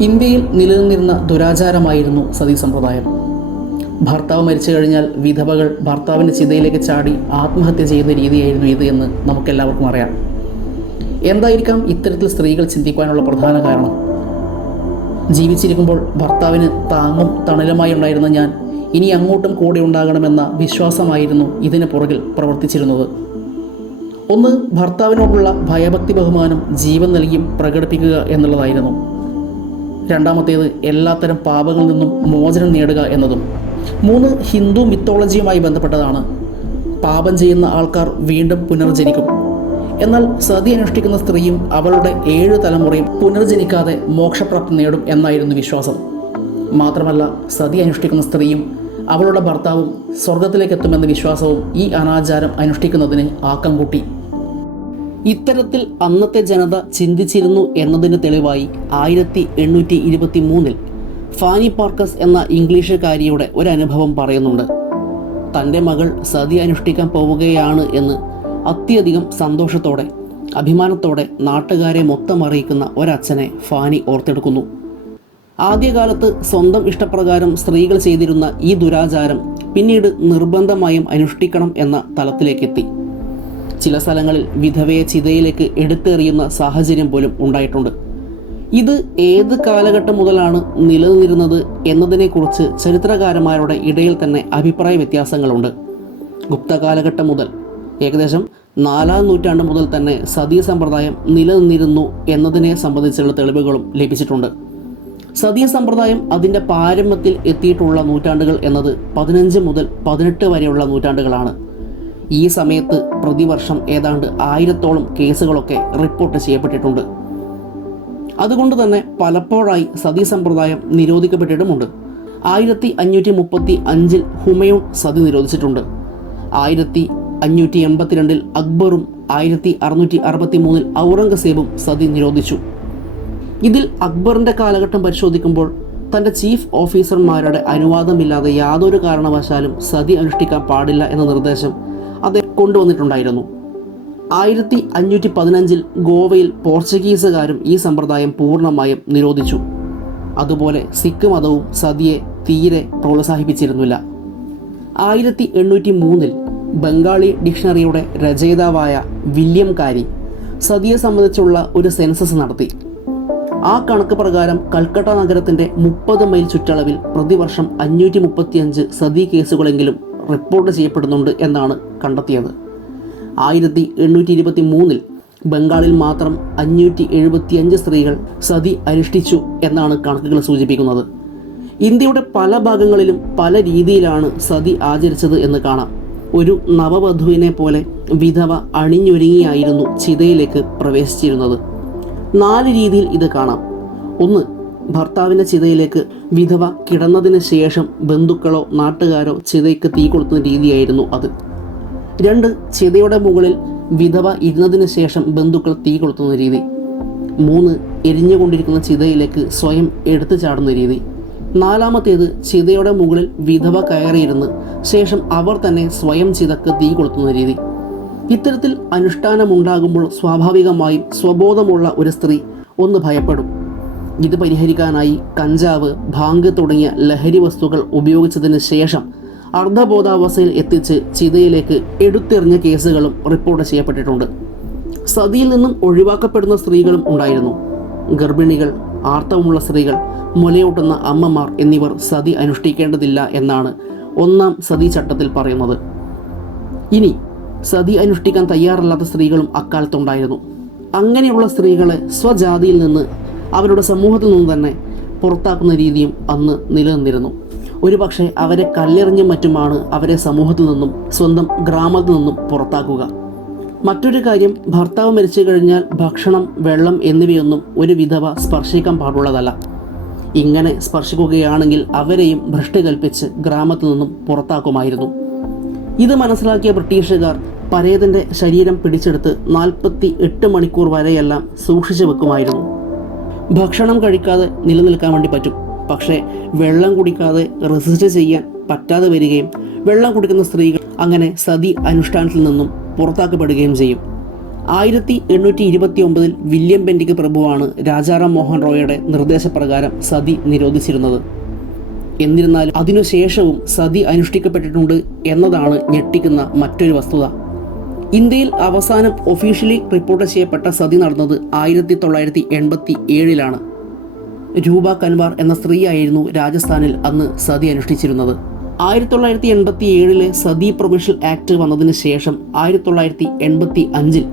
ഇന്ത്യയിൽ നിലനിന്നിരുന്ന ദുരാചാരമായിരുന്നു സതി സമ്പ്രദായം. ഭർത്താവ് മരിച്ചു കഴിഞ്ഞാൽ വിധവകൾ ഭർത്താവിന്റെ ചിതയിലേക്ക് ചാടി ആത്മഹത്യ ചെയ്യുന്ന രീതിയായിരുന്നു ഇത് എന്ന് നമുക്കെല്ലാവർക്കും അറിയാം. എന്തായിരിക്കാം ഇത്തരത്തിൽ സ്ത്രീകൾ ചിന്തിക്കാനുള്ള പ്രധാന കാരണം? ജീവിച്ചിരിക്കുമ്പോൾ ഭർത്താവിന് താങ്ങും തണലുമായി ഉണ്ടായിരുന്ന ഞാൻ ഇനി അങ്ങോട്ടും കൂടെ ഉണ്ടാകണമെന്ന വിശ്വാസമായിരുന്നു ഇതിന് പുറകിൽ പ്രവർത്തിച്ചിരുന്നത്. ഒന്ന് ഭർത്താവിനോടുള്ള ഭയഭക്തി ബഹുമാനം ജീവൻ നൽകിയും പ്രകടിപ്പിക്കുക എന്നുള്ളതായിരുന്നു. രണ്ടാമത്തേത് എല്ലാത്തരം പാപങ്ങളിൽ നിന്നും മോചനം നേടുക എന്നതും. മൂന്ന് ഹിന്ദു മിത്തോളജിയുമായി ബന്ധപ്പെട്ടതാണ്. പാപം ചെയ്യുന്ന ആൾക്കാർ വീണ്ടും പുനർജനിക്കും. എന്നാൽ സതി അനുഷ്ഠിക്കുന്ന സ്ത്രീയും അവളുടെ ഏഴ് തലമുറയും പുനർജനിക്കാതെ മോക്ഷപ്രാപ്തി നേടും എന്നായിരുന്നു വിശ്വാസം. മാത്രമല്ല സതി അനുഷ്ഠിക്കുന്ന സ്ത്രീയും അവളുടെ ഭർത്താവും സ്വർഗത്തിലേക്ക് എത്തുമെന്ന വിശ്വാസവും ഈ അനാചാരം അനുഷ്ഠിക്കുന്നതിന് ആക്കം കൂട്ടി. ഇത്തരത്തിൽ അന്നത്തെ ജനത ചിന്തിച്ചിരുന്നു എന്നതിന് തെളിവായി ആയിരത്തി എണ്ണൂറ്റി ഇരുപത്തി മൂന്നിൽ ഫാനി പാർക്കസ് എന്ന ഇംഗ്ലീഷുകാരിയുടെ ഒരു അനുഭവം പറയുന്നുണ്ട്. തന്റെ മകൾ സതി അനുഷ്ഠിക്കാൻ പോവുകയാണ് എന്ന് അത്യധികം സന്തോഷത്തോടെ അഭിമാനത്തോടെ നാട്ടുകാരെ മൊത്തം അറിയിക്കുന്ന ഒരച്ഛനെ ഫാനി ഓർത്തെടുക്കുന്നു. ആദ്യകാലത്ത് സ്വന്തം ഇഷ്ടപ്രകാരം സ്ത്രീകൾ ചെയ്തിരുന്ന ഈ ദുരാചാരം പിന്നീട് നിർബന്ധമായും അനുഷ്ഠിക്കണം എന്ന തലത്തിലേക്കെത്തി. ചില സ്ഥലങ്ങളിൽ വിധവയെ ചിതയിലേക്ക് എടുത്തെറിയുന്ന സാഹചര്യം പോലും ഉണ്ടായിട്ടുണ്ട്. ഇത് ഏത് കാലഘട്ടം മുതലാണ് നിലനിന്നിരുന്നത് എന്നതിനെക്കുറിച്ച് ചരിത്രകാരന്മാരുടെ ഇടയിൽ തന്നെ അഭിപ്രായ വ്യത്യാസങ്ങളുണ്ട്. ഗുപ്ത കാലഘട്ടം മുതൽ ഏകദേശം നാലാം നൂറ്റാണ്ട് മുതൽ തന്നെ സതീ സമ്പ്രദായം നിലനിന്നിരുന്നു എന്നതിനെ സംബന്ധിച്ചുള്ള തെളിവുകളും ലഭിച്ചിട്ടുണ്ട്. സതീ സമ്പ്രദായം അതിന്റെ പാരമ്യത്തിൽ എത്തിയിട്ടുള്ള നൂറ്റാണ്ടുകൾ എന്നത് പതിനഞ്ച് മുതൽ പതിനെട്ട് വരെയുള്ള നൂറ്റാണ്ടുകളാണ്. ഈ സമയത്ത് പ്രതിവർഷം ഏതാണ്ട് ആയിരത്തോളം കേസുകളൊക്കെ റിപ്പോർട്ട് ചെയ്യപ്പെട്ടിട്ടുണ്ട്. അതുകൊണ്ട് തന്നെ പലപ്പോഴായി സതി സമ്പ്രദായം നിരോധിക്കപ്പെട്ടിട്ടുമുണ്ട്. ആയിരത്തി അഞ്ഞൂറ്റി മുപ്പത്തി അഞ്ചിൽ ഹുമയൂൺ സതി നിരോധിച്ചിട്ടുണ്ട്. ആയിരത്തി അഞ്ഞൂറ്റി എൺപത്തിരണ്ടിൽ അക്ബറും ആയിരത്തി അറുന്നൂറ്റി അറുപത്തി മൂന്നിൽ ഔറംഗസേബും സതി നിരോധിച്ചു. ഇതിൽ അക്ബറിന്റെ കാലഘട്ടം പരിശോധിക്കുമ്പോൾ തന്റെ ചീഫ് ഓഫീസർമാരുടെ അനുവാദമില്ലാതെ യാതൊരു കാരണവശാലും സതി അനുഷ്ഠിക്കാൻ പാടില്ല എന്ന നിർദ്ദേശം അദ്ദേഹം കൊണ്ടുവന്നിട്ടുണ്ടായിരുന്നു. ആയിരത്തി അഞ്ഞൂറ്റി പതിനഞ്ചിൽ ഗോവയിൽ പോർച്ചുഗീസുകാരും ഈ സമ്പ്രദായം പൂർണമായും നിരോധിച്ചു. അതുപോലെ സിഖ് മതവും സതിയെ തീരെ പ്രോത്സാഹിപ്പിച്ചിരുന്നില്ല. ആയിരത്തി എണ്ണൂറ്റി മൂന്നിൽ ബംഗാളി ഡിക്ഷണറിയുടെ രചയിതാവായ വില്യം കാരി സതിയെ സംബന്ധിച്ചുള്ള ഒരു സെൻസസ് നടത്തി. ആ കണക്ക് പ്രകാരം കൽക്കട്ട നഗരത്തിന്റെ മുപ്പത് മൈൽ ചുറ്റളവിൽ പ്രതിവർഷം അഞ്ഞൂറ്റി മുപ്പത്തിയഞ്ച് സതി കേസുകളെങ്കിലും റിപ്പോർട്ട് ചെയ്യപ്പെടുന്നുണ്ട് എന്നാണ് കണ്ടെത്തിയത്. ആയിരത്തി എണ്ണൂറ്റി ഇരുപത്തി മൂന്നിൽ ബംഗാളിൽ മാത്രം അഞ്ഞൂറ്റി എഴുപത്തിയഞ്ച് സ്ത്രീകൾ സതി അനുഷ്ഠിച്ചു എന്നാണ് കണക്കുകൾ സൂചിപ്പിക്കുന്നത്. ഇന്ത്യയുടെ പല ഭാഗങ്ങളിലും പല രീതിയിലാണ് സതി ആചരിച്ചത് എന്ന് കാണാം. ഒരു നവവധുവിനെ പോലെ വിധവ അണിഞ്ഞൊരുങ്ങിയായിരുന്നു ചിതയിലേക്ക് പ്രവേശിച്ചിരുന്നത്. നാല് രീതിയിൽ ഇത് കാണാം. ഒന്ന് ഭർത്താവിന്റെ ചിതയിലേക്ക് വിധവ കിടന്നതിന് ശേഷം ബന്ധുക്കളോ നാട്ടുകാരോ ചിതയ്ക്ക് തീ കൊളുത്തുന്ന രീതിയായിരുന്നു അത്. രണ്ട് ചിതയുടെ മുകളിൽ വിധവ ഇരുന്നതിന് ശേഷം ബന്ധുക്കൾ തീ കൊളുത്തുന്ന രീതി. മൂന്ന് എരിഞ്ഞുകൊണ്ടിരിക്കുന്ന ചിതയിലേക്ക് സ്വയം എടുത്തു ചാടുന്ന രീതി. നാലാമത്തേത് ചിതയുടെ മുകളിൽ വിധവ കയറിയിരുന്ന് ശേഷം അവർ തന്നെ സ്വയം ചിതക്ക് തീ കൊളുത്തുന്ന രീതി. ഇത്തരത്തിൽ അനുഷ്ഠാനമുണ്ടാകുമ്പോൾ സ്വാഭാവികമായും സ്വബോധമുള്ള ഒരു സ്ത്രീ ഒന്ന് ഭയപ്പെടും. ഇത് പരിഹരിക്കാനായി കഞ്ചാവ് ഭാങ്ക് തുടങ്ങിയ ലഹരി വസ്തുക്കൾ ഉപയോഗിച്ചതിന് ശേഷം അർദ്ധബോധാവസ്ഥയിൽ എത്തിച്ച് ചിതയിലേക്ക് എടുത്തെറിഞ്ഞ കേസുകളും റിപ്പോർട്ട് ചെയ്യപ്പെട്ടിട്ടുണ്ട്. സതിയിൽ നിന്നും ഒഴിവാക്കപ്പെടുന്ന സ്ത്രീകളും ഉണ്ടായിരുന്നു. ഗർഭിണികൾ ആർത്തവമുള്ള സ്ത്രീകൾ മുലയൂട്ടുന്ന അമ്മമാർ എന്നിവർ സതി അനുഷ്ഠിക്കേണ്ടതില്ല എന്നാണ് ഒന്നാം സതി ചട്ടത്തിൽ പറയുന്നത്. ഇനി സതി അനുഷ്ഠിക്കാൻ തയ്യാറല്ലാത്ത സ്ത്രീകളും അക്കാലത്തുണ്ടായിരുന്നു. അങ്ങനെയുള്ള സ്ത്രീകളെ സ്വജാതിയിൽ നിന്ന് അവരുടെ സമൂഹത്തിൽ നിന്ന് തന്നെ പുറത്താക്കുന്ന രീതിയും അന്ന് നിലനിന്നിരുന്നു. ഒരു ഒരുപക്ഷെ അവരെ കല്ലെറിഞ്ഞും മറ്റുമാണ് അവരെ സമൂഹത്തിൽ നിന്നും സ്വന്തം ഗ്രാമത്തിൽ നിന്നും പുറത്താക്കുക. മറ്റൊരു കാര്യം ഭർത്താവ് മരിച്ചു കഴിഞ്ഞാൽ ഭക്ഷണം വെള്ളം എന്നിവയൊന്നും ഒരു വിധവ സ്പർശിക്കാൻ പാടുള്ളതല്ല. ഇങ്ങനെ സ്പർശിക്കുകയാണെങ്കിൽ അവരെയും ഭ്രഷ്ട് കൽപ്പിച്ച് ഗ്രാമത്തിൽ നിന്നും പുറത്താക്കുമായിരുന്നു. ഇത് മനസ്സിലാക്കിയ ബ്രിട്ടീഷുകാർ പരേതന്റെ ശരീരം പിടിച്ചെടുത്ത് നാൽപ്പത്തി എട്ട് മണിക്കൂർ വരെയെല്ലാം സൂക്ഷിച്ചു വെക്കുമായിരുന്നു. ഭക്ഷണം കഴിക്കാതെ നിലനിൽക്കാൻ വേണ്ടി പറ്റും. പക്ഷേ വെള്ളം കുടിക്കാതെ റെസിസ്റ്റ് ചെയ്യാൻ പറ്റാതെ വരികയും വെള്ളം കുടിക്കുന്ന സ്ത്രീകൾ അങ്ങനെ സതി അനുഷ്ഠാനത്തിൽ നിന്നും പുറത്താക്കപ്പെടുകയും ചെയ്യും. ആയിരത്തി എണ്ണൂറ്റി ഇരുപത്തി ഒമ്പതിൽ വില്യം ബെൻഡിക് പ്രഭുവാണ് രാജാറാം മോഹൻ റോയുടെ നിർദ്ദേശപ്രകാരം സതി നിരോധിച്ചിരുന്നത്. എന്നിരുന്നാലും അതിനുശേഷവും സതി അനുഷ്ഠിക്കപ്പെട്ടിട്ടുണ്ട് എന്നതാണ് ഞെട്ടിക്കുന്ന മറ്റൊരു വസ്തുത. ഇന്ത്യയിൽ അവസാനം ഒഫീഷ്യലി റിപ്പോർട്ട് ചെയ്യപ്പെട്ട സതി നടന്നത് ആയിരത്തി തൊള്ളായിരത്തി എൺപത്തി ഏഴിലാണ് രൂപ കൻവാർ എന്ന സ്ത്രീയായിരുന്നു രാജസ്ഥാനിൽ അന്ന് സതി അനുഷ്ഠിച്ചിരുന്നത്. ആയിരത്തി തൊള്ളായിരത്തി എൺപത്തി ഏഴിലെ സതി പ്രൊവിഷ്യൽ ആക്ട് വന്നതിന് ശേഷം ആയിരത്തി തൊള്ളായിരത്തി എൺപത്തി അഞ്ചിൽ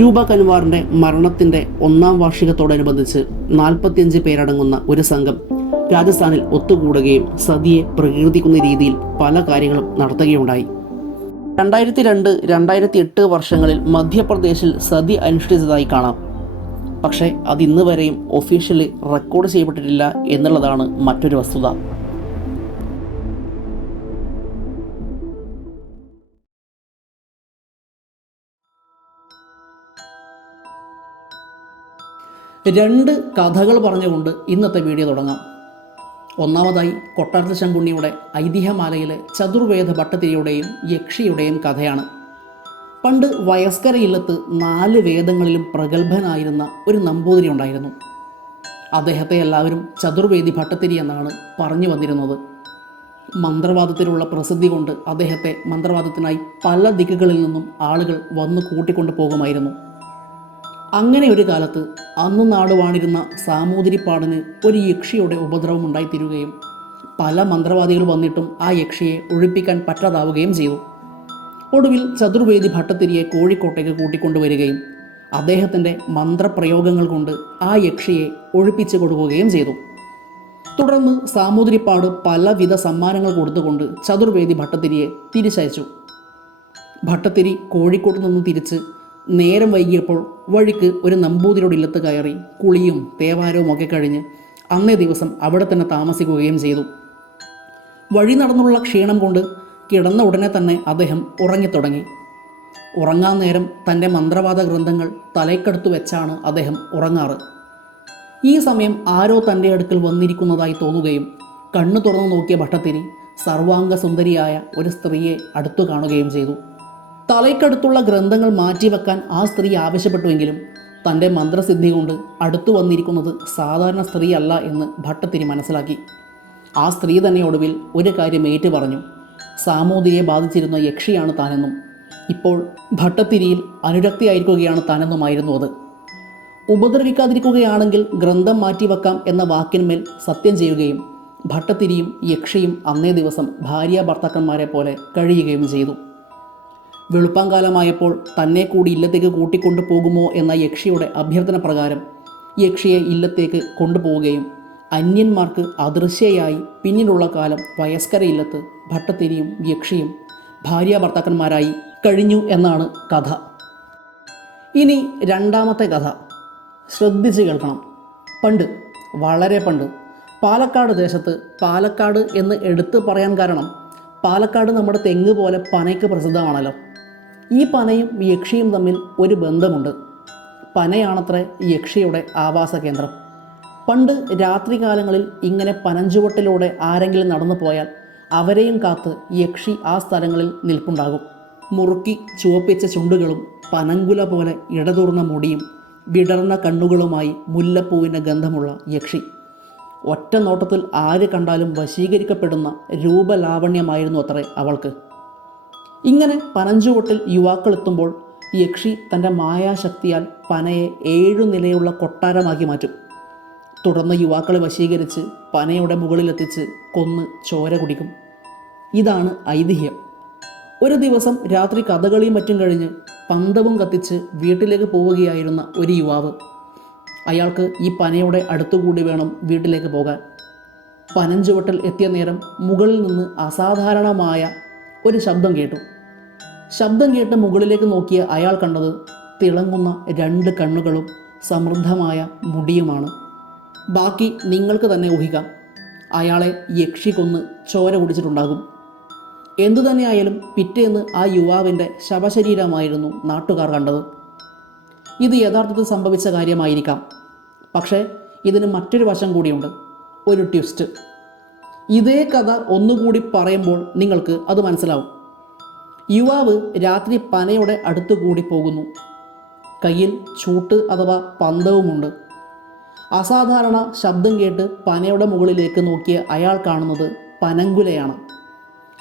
രൂപ കൻവാറിന്റെ മരണത്തിന്റെ ഒന്നാം വാർഷികത്തോടനുബന്ധിച്ച് നാൽപ്പത്തിയഞ്ച് പേരടങ്ങുന്ന ഒരു സംഘം രാജസ്ഥാനിൽ ഒത്തുകൂടുകയും സതിയെ പ്രകീർത്തിക്കുന്ന രീതിയിൽ പല കാര്യങ്ങളും നടത്തുകയുണ്ടായി. രണ്ടായിരത്തി രണ്ട് രണ്ടായിരത്തി എട്ട് വർഷങ്ങളിൽ മധ്യപ്രദേശിൽ സതി അനുഷ്ഠിച്ചതായി കാണാം. പക്ഷേ അത് ഇന്ന് വരെയും ഒഫീഷ്യലി റെക്കോർഡ് ചെയ്യപ്പെട്ടിട്ടില്ല എന്നുള്ളതാണ് മറ്റൊരു വസ്തുത. രണ്ട് കഥകൾ പറഞ്ഞുകൊണ്ട് ഇന്നത്തെ വീഡിയോ തുടങ്ങാം. ഒന്നാമതായി കൊട്ടാരത്തിൽ ശങ്കുണ്ണിയുടെ ഐതിഹ്യമാലയിലെ ചതുർവേദ ഭട്ടതിരിയുടെയും യക്ഷിയുടെയും കഥയാണ്. പണ്ട് വയസ്കര ഇല്ലത്ത് നാല് വേദങ്ങളിലും പ്രഗത്ഭനായിരുന്ന ഒരു നമ്പൂതിരി ഉണ്ടായിരുന്നു. അദ്ദേഹത്തെ എല്ലാവരും ചതുർവേദി ഭട്ടത്തിരി എന്നാണ് പറഞ്ഞു വന്നിരുന്നത്. മന്ത്രവാദത്തിലുള്ള പ്രസിദ്ധി കൊണ്ട് അദ്ദേഹത്തെ മന്ത്രവാദത്തിനായി പല ദിക്കുകളിൽ നിന്നും ആളുകൾ വന്ന് കൂട്ടിക്കൊണ്ടു പോകുമായിരുന്നു അങ്ങനെ ഒരു കാലത്ത് അന്ന് നാടുവാണിരുന്ന സാമൂതിരിപ്പാടിന് ഒരു യക്ഷിയുടെ ഉപദ്രവം ഉണ്ടായിത്തീരുകയും പല മന്ത്രവാദികൾ വന്നിട്ടും ആ യക്ഷിയെ ഒഴിപ്പിക്കാൻ പറ്റാതാവുകയും ചെയ്തു. ഒടുവിൽ ചതുർവേദി ഭട്ടത്തിരിയെ കോഴിക്കോട്ടേക്ക് കൂട്ടിക്കൊണ്ടുവരികയും അദ്ദേഹത്തിന്റെ മന്ത്രപ്രയോഗങ്ങൾ കൊണ്ട് ആ യക്ഷിയെ ഒഴിപ്പിച്ചു കൊടുക്കുകയും ചെയ്തു. തുടർന്ന് സാമൂതിരിപ്പാട് പലവിധ സമ്മാനങ്ങൾ കൊടുത്തുകൊണ്ട് ചതുർവേദി ഭട്ടത്തിരിയെ തിരിച്ചയച്ചു. ഭട്ടത്തിരി കോഴിക്കോട്ട് നിന്ന് തിരിച്ച് നേരം വൈകിയപ്പോൾ വഴിക്ക് ഒരു നമ്പൂതിരിയുടെ ഇല്ലത്ത് കയറി കുളിയും തേവാരവും ഒക്കെ കഴിഞ്ഞ് അന്നേ ദിവസം അവിടെ തന്നെ താമസിക്കുകയും ചെയ്തു. വഴി നടന്നുള്ള ക്ഷീണം കൊണ്ട് കിടന്ന ഉടനെ തന്നെ അദ്ദേഹം ഉറങ്ങിത്തുടങ്ങി. ഉറങ്ങാൻ നേരം തന്റെ മന്ത്രവാദ ഗ്രന്ഥങ്ങൾ തലയ്ക്കടുത്ത് വെച്ചാണ് അദ്ദേഹം ഉറങ്ങാറ്. ഈ സമയം ആരോ തന്റെ അടുക്കൽ വന്നിരിക്കുന്നതായി തോന്നുകയും കണ്ണു തുറന്നു നോക്കിയ ഭട്ടത്തിരി സർവാംഗ സുന്ദരിയായ ഒരു സ്ത്രീയെ അടുത്തു കാണുകയും ചെയ്തു. തലയ്ക്കടുത്തുള്ള ഗ്രന്ഥങ്ങൾ മാറ്റിവെക്കാൻ ആ സ്ത്രീ ആവശ്യപ്പെട്ടുവെങ്കിലും തന്റെ മന്ത്രസിദ്ധി കൊണ്ട് അടുത്തു വന്നിരിക്കുന്നത് സാധാരണ സ്ത്രീയല്ല എന്ന് ഭട്ടത്തിരി മനസ്സിലാക്കി. ആ സ്ത്രീ തന്നെ ഒടുവിൽ ഒരു കാര്യം ഏറ്റു പറഞ്ഞു സാമൂതിരിയെ ബാധിച്ചിരുന്ന യക്ഷിയാണ് താനെന്നും ഇപ്പോൾ ഭട്ടത്തിരിയിൽ അനുരക്തിയായിരിക്കുകയാണ് താനെന്നുമായിരുന്നു അത്. ഉപദ്രവിക്കാതിരിക്കുകയാണെങ്കിൽ ഗ്രന്ഥം മാറ്റിവെക്കാം എന്ന വാക്കിന്മേൽ സത്യം ചെയ്യുകയും ഭട്ടത്തിരിയും യക്ഷിയും അന്നേ ദിവസം ഭാര്യ ഭർത്താക്കന്മാരെ പോലെ കഴിയുകയും ചെയ്തു. വെളുപ്പാങ്കാലമായപ്പോൾ തന്നെ കൂടി ഇല്ലത്തേക്ക് കൂട്ടിക്കൊണ്ടു പോകുമോ എന്ന യക്ഷിയുടെ അഭ്യർത്ഥന പ്രകാരം യക്ഷിയെ ഇല്ലത്തേക്ക് കൊണ്ടുപോവുകയും അന്യന്മാർക്ക് അദൃശ്യയായി പിന്നിലുള്ള കാലം വയസ്കര ഇല്ലത്ത് ഭട്ടത്തിരിയും യക്ഷിയും ഭാര്യ ഭർത്താക്കന്മാരായി കഴിഞ്ഞു എന്നാണ് കഥ. ഇനി രണ്ടാമത്തെ കഥ. ശ്രദ്ധിച്ച് കേൾക്കണം. പണ്ട് വളരെ പണ്ട് പാലക്കാട് ദേശത്ത് പാലക്കാട് എന്ന് എടുത്തു പറയാൻ കാരണം പാലക്കാട് നമ്മുടെ തെങ്ങ് പോലെ പനയ്ക്ക് പ്രസിദ്ധമാണല്ലോ. ഈ പനയും യക്ഷിയും തമ്മിൽ ഒരു ബന്ധമുണ്ട്. പനയാണത്രേ യക്ഷിയുടെ ആവാസ കേന്ദ്രം. പണ്ട് രാത്രികാലങ്ങളിൽ ഇങ്ങനെ പനഞ്ചുവട്ടിലൂടെ ആരെങ്കിലും നടന്നു പോയാൽ അവരെയും കാത്ത് യക്ഷി ആ സ്ഥലങ്ങളിൽ നിൽപ്പുണ്ടാകും. മുറുക്കി ചുവപ്പിച്ച ചുണ്ടുകളും പനങ്കുല പോലെ ഇടതൂർന്ന മുടിയും വിടർന്ന കണ്ണുകളുമായി മുല്ലപ്പൂവിന്റെ ഗന്ധമുള്ള യക്ഷി. ഒറ്റ നോട്ടത്തിൽ ആര് കണ്ടാലും വശീകരിക്കപ്പെടുന്ന രൂപലാവണ്യമായിരുന്നു അത്രേ അവൾക്ക്. ഇങ്ങനെ പനഞ്ചുവട്ടിൽ യുവാക്കൾ എത്തുമ്പോൾ യക്ഷി തന്റെ മായാശക്തിയാൽ പനയെ ഏഴു നിലയുള്ള കൊട്ടാരമാക്കി മാറ്റും. തുടർന്ന് യുവാക്കളെ വശീകരിച്ച് പനയുടെ മുകളിലെത്തിച്ച് കൊന്ന് ചോര കുടിക്കും. ഇതാണ് ഐതിഹ്യം. ഒരു ദിവസം രാത്രി കഥകളിയും മറ്റും കഴിഞ്ഞ് പന്തവും കത്തിച്ച് വീട്ടിലേക്ക് പോവുകയായിരുന്ന ഒരു യുവാവ് അയാൾക്ക് ഈ പനയുടെ അടുത്തുകൂടി വേണം വീട്ടിലേക്ക് പോകാൻ. പനഞ്ചുവട്ടൽ എത്തിയ നേരം മുകളിൽ നിന്ന് അസാധാരണമായ ഒരു ശബ്ദം കേട്ടു. ശബ്ദം കേട്ട് മുകളിലേക്ക് നോക്കിയ അയാൾ കണ്ടത് തിളങ്ങുന്ന രണ്ട് കണ്ണുകളും സമൃദ്ധമായ മുടിയുമാണ്. ബാക്കി നിങ്ങൾക്ക് തന്നെ ഊഹിക്കാം അയാളെ യക്ഷി കൊന്ന് ചോര കുടിച്ചിട്ടുണ്ടാകും. എന്തു തന്നെയായാലും പിറ്റേന്ന് ആ യുവാവിന്റെ ശവശരീരമായിരുന്നു നാട്ടുകാർ കണ്ടത്. ഇത് യഥാർത്ഥത്തിൽ സംഭവിച്ച കാര്യമായിരിക്കാം. പക്ഷേ ഇതിന് മറ്റൊരു വശം കൂടിയുണ്ട്. ഒരു ട്വിസ്റ്റ്. ഇതേ കഥ ഒന്നുകൂടി പറയുമ്പോൾ നിങ്ങൾക്ക് അത് മനസ്സിലാവും. യുവാവ് രാത്രി പനയുടെ അടുത്തു കൂടി പോകുന്നു. കയ്യിൽ ചൂട്ട് അഥവാ പന്തവുമുണ്ട്. അസാധാരണ ശബ്ദം കേട്ട് പനയുടെ മുകളിലേക്ക് നോക്കിയ അയാൾ കാണുന്നത് പനങ്കുലയാണ്.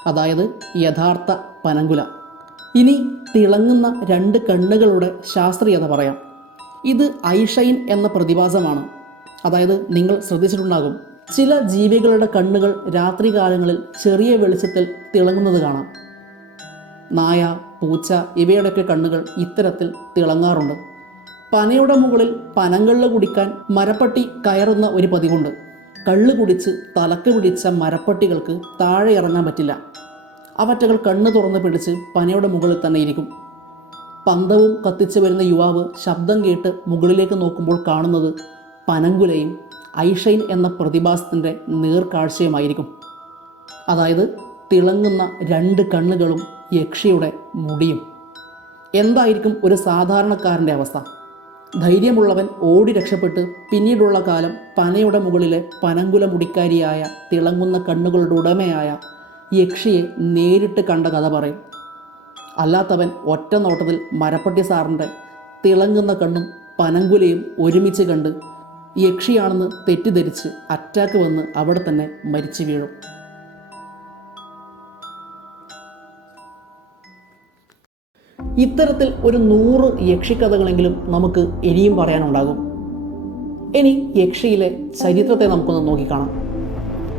അതായത് യഥാർത്ഥ പനങ്കുല. ഇനി തിളങ്ങുന്ന രണ്ട് കണ്ണുകളുടെ ശാസ്ത്രീയത പറയാം. ഇത് ഐഷൈൻ എന്ന പ്രതിഭാസമാണ്. അതായത് നിങ്ങൾ ശ്രദ്ധിച്ചിട്ടുണ്ടാകും. ചില ജീവികളുടെ കണ്ണുകൾ രാത്രികാലങ്ങളിൽ ചെറിയ വെളിച്ചത്തിൽ തിളങ്ങുന്നത് കാണാം. നായ പൂച്ച ഇവയുടെയൊക്കെ കണ്ണുകൾ ഇത്തരത്തിൽ തിളങ്ങാറുണ്ട്. പനയുടെ മുകളിൽ പനങ്കള്ള് കുടിക്കാൻ മരപ്പട്ടി കയറുന്ന ഒരു പതിവുണ്ട്. കള്ള് കുടിച്ച് തലക്ക് പിടിച്ച മരപ്പട്ടികൾക്ക് താഴെ ഇറങ്ങാൻ പറ്റില്ല. അവറ്റകൾ കണ്ണ് തുറന്ന് പിടിച്ച് പനയുടെ മുകളിൽ തന്നെ ഇരിക്കും. പന്തവും കത്തിച്ച് വരുന്ന യുവാവ് ശബ്ദം കേട്ട് മുകളിലേക്ക് നോക്കുമ്പോൾ കാണുന്നത് പനങ്കുലയും ഐഷൈൻ എന്ന പ്രതിഭാസത്തിന്റെ നേർക്കാഴ്ചയുമായിരിക്കും. അതായത് തിളങ്ങുന്ന രണ്ട് കണ്ണുകളും യക്ഷിയുടെ മുടിയും. എന്തായിരിക്കും ഒരു സാധാരണക്കാരന്റെ അവസ്ഥ? ധൈര്യമുള്ളവൻ ഓടി രക്ഷപ്പെട്ട് പിന്നീടുള്ള കാലം പനയുടെ മുകളിലെ പനങ്കുല മുടിക്കാരിയായ തിളങ്ങുന്ന കണ്ണുകളുടെ ഉടമയായ യക്ഷിയെ നേരിട്ട് കണ്ട കഥ പറയും. അല്ലാത്തവൻ ഒറ്റ നോട്ടത്തിൽ മരപ്പട്ടി സാറിന്റെ തിളങ്ങുന്ന കണ്ണും പനങ്കുലയും ഒരുമിച്ച് കണ്ട് യക്ഷിയാണെന്ന് തെറ്റിദ്ധരിച്ച് അറ്റാക്ക് വന്ന് അവിടെ തന്നെ മരിച്ചു വീഴും. ഇത്തരത്തിൽ ഒരു നൂറ് യക്ഷിക്കഥകളെങ്കിലും നമുക്ക് ഇനിയും പറയാനുണ്ടാകും. ഇനി യക്ഷിയിലെ ചരിത്രത്തെ നമുക്കൊന്ന് നോക്കിക്കാണാം.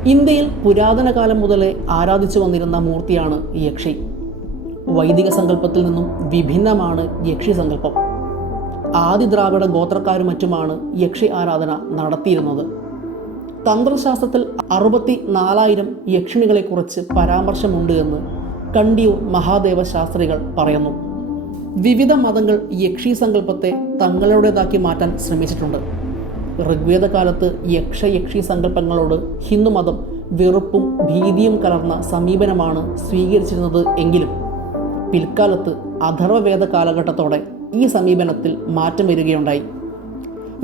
ഇന്ത്യയിൽ പുരാതന കാലം മുതലേ ആരാധിച്ചു വന്നിരുന്ന മൂർത്തിയാണ് യക്ഷി. വൈദിക സങ്കല്പത്തിൽ നിന്നും വിഭിന്നമാണ് യക്ഷി സങ്കല്പം. ആദി ദ്രാവിഡ ഗോത്രക്കാരും മറ്റുമാണ് യക്ഷി ആരാധന നടത്തിയിരുന്നത്. തന്ത്രശാസ്ത്രത്തിൽ അറുപത്തി നാലായിരം യക്ഷിണികളെക്കുറിച്ച് പരാമർശമുണ്ട് എന്ന് കണ്ടിയൂർ മഹാദേവ ശാസ്ത്രികൾ പറയുന്നു. വിവിധ മതങ്ങൾ യക്ഷി സങ്കല്പത്തെ തങ്ങളുടേതാക്കി മാറ്റാൻ ശ്രമിച്ചിട്ടുണ്ട്. ഋഗ്വേദ കാലത്ത് യക്ഷ യക്ഷി സങ്കല്പങ്ങളോട് ഹിന്ദുമതം വെറുപ്പും ഭീതിയും കലർന്ന സമീപനമാണ് സ്വീകരിച്ചിരുന്നത് എങ്കിലും പിൽക്കാലത്ത് അഥർവവേദ കാലഘട്ടത്തോടെ ഈ സമീപനത്തിൽ മാറ്റം വരികയുണ്ടായി.